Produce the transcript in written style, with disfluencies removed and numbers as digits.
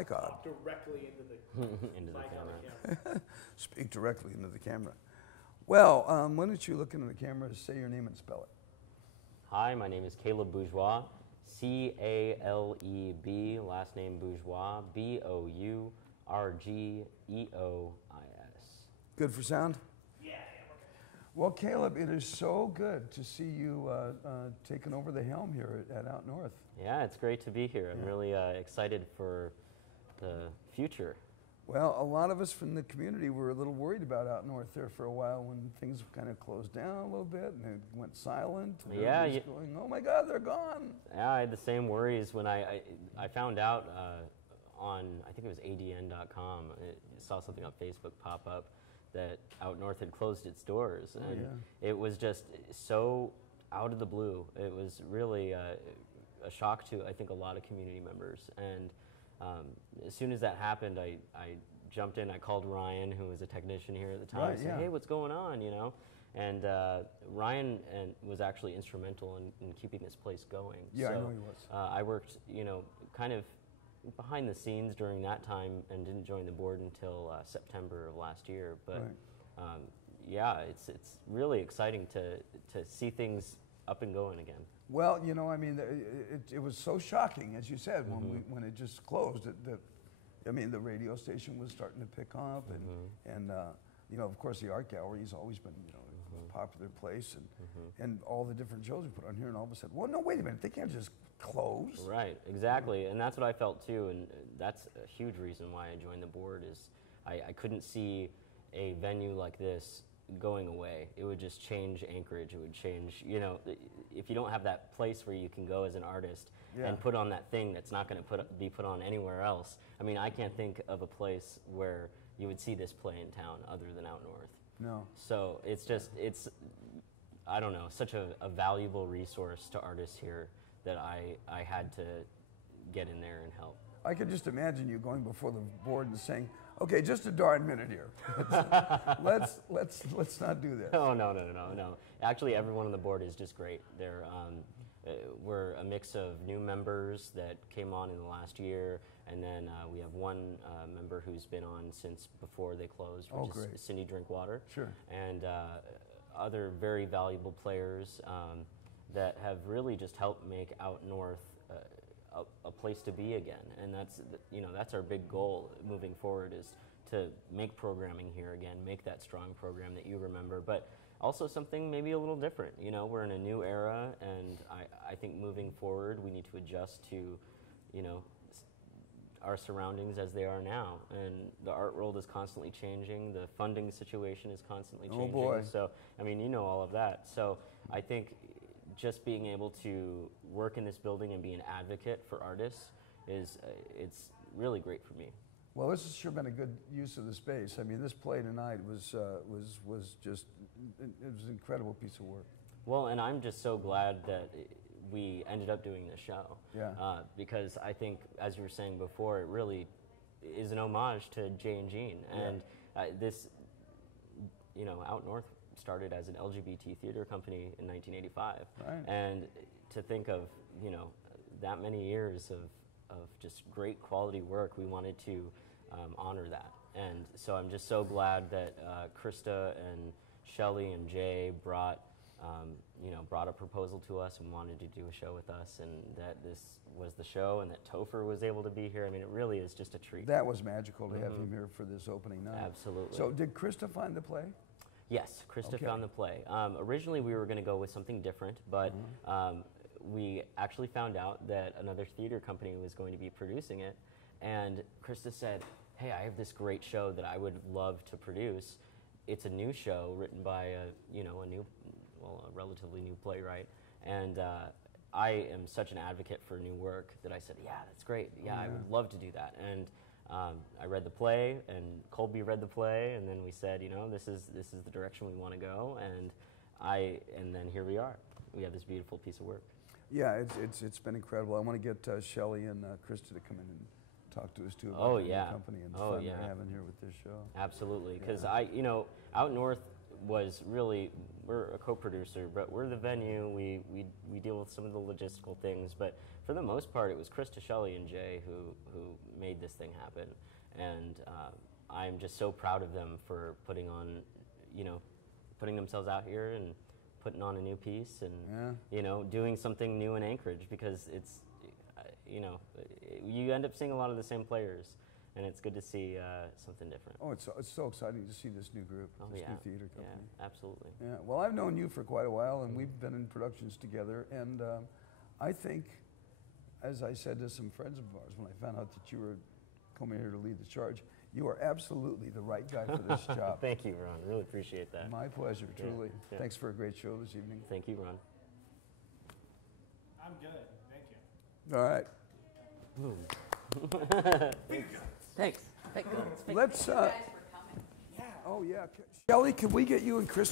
my God. Directly into the into the mic on camera. the camera. Speak directly into the camera. Well, why don't you look into the camera, say your name and spell it. Hi, my name is Caleb Bourgeois, C-A-L-E-B, last name Bourgeois, B-O-U-R-G-E-O-I-S. Good for sound? Yeah. Well, Caleb, it is so good to see you taking over the helm here at Out North. Yeah, it's great to be here. I'm really excited for the future. Well, a lot of us from the community were a little worried about Out North there for a while when things kind of closed down a little bit and it went silent. And yeah, going, oh my God, they're gone. Yeah, I had the same worries when I found out on, I think it was ADN.com, I saw something on Facebook pop up that Out North had closed its doors. And it was just so out of the blue. It was really a shock to, I think, a lot of community members. And as soon as that happened, I jumped in. I called Ryan, who was a technician here at the time, and said, hey, what's going on, you know? And Ryan was actually instrumental in keeping this place going. Yeah, so, I know he was. I worked, you know, kind of behind the scenes during that time and didn't join the board until September of last year. But yeah, it's really exciting to see things up and going again. Well, you know, I mean, it was so shocking, as you said, when it just closed. I mean, the radio station was starting to pick up, and you know, of course, the art gallery has always been, you know, a popular place, and all the different shows we put on here, and all of a sudden, well, no, wait a minute, they can't just close. Right, exactly, and that's what I felt too, and that's a huge reason why I joined the board. Is I couldn't see a venue like this going away. It would just change Anchorage. It would change, you know, if you don't have that place where you can go as an artist and put on that thing that's not going to be put on anywhere else. I mean, I can't think of a place where you would see this play in town other than Out North. No. So it's just, I don't know, such a valuable resource to artists here that I had to get in there and help. I could just imagine you going before the board and saying, okay, just a darn minute here. let's not do this. Oh, no. Actually, everyone on the board is just great. We're a mix of new members that came on in the last year, and then we have one member who's been on since before they closed, which is Cindy Drinkwater. Sure. And other very valuable players that have really just helped make Out North a place to be again, and that's our big goal moving forward, is to make programming here again, make that strong program that you remember, but also something maybe a little different. You know, we're in a new era, and I think moving forward we need to adjust to, you know, our surroundings as they are now, and the art world is constantly changing. The funding situation is constantly changing. Oh boy. So I mean, you know all of that. So I think just being able to work in this building and be an advocate for artists it's really great for me. Well, this has sure been a good use of the space. I mean, this play tonight was just, it was an incredible piece of work. Well, and I'm just so glad that we ended up doing this show. Yeah. Because I think, as you were saying before, it really is an homage to Jay and Jean. And this, you know, Out North started as an LGBT theater company in 1985. Right. And to think of, you know, that many years of just great quality work, we wanted to honor that. And so I'm just so glad that Krista and Shelley and Jay brought a proposal to us and wanted to do a show with us, and that this was the show, and that Topher was able to be here. I mean, it really is just a treat. That was magical to have him here for this opening night. Absolutely. So did Krista find the play? Yes, Krista found the play. Originally we were going to go with something different, but we actually found out that another theater company was going to be producing it, and Krista said, hey, I have this great show that I would love to produce. It's a new show written by a relatively new playwright, and I am such an advocate for new work that I said, yeah, that's great. Yeah, I would love to do that. And I read the play, and Colby read the play, and then we said, you know, this is the direction we want to go, and then here we are. We have this beautiful piece of work. Yeah, it's been incredible. I want to get Shelley and Krista to come in and talk to us too about the new company and the fun they're having here with this show. Absolutely, because Out North was really, we're a co-producer, but we're the venue. We deal with some of the logistical things, but for the most part, it was Krista, Shelley, and Jay who made this thing happen, and I'm just so proud of them for putting themselves out here and putting on a new piece and doing something new in Anchorage, because it's you end up seeing a lot of the same players. And it's good to see something different. Oh, it's so exciting to see this new group, this new theater company. Yeah, absolutely. Yeah. Well, I've known you for quite a while, and we've been in productions together. And I think, as I said to some friends of ours when I found out that you were coming here to lead the charge, you are absolutely the right guy for this job. Thank you, Ron. Really appreciate that. My pleasure, truly. Yeah. Thanks for a great show this evening. Thank you, Ron. I'm good. Thank you. All right. Thanks. Let's. Oh yeah. Shelley, can we get you and Chris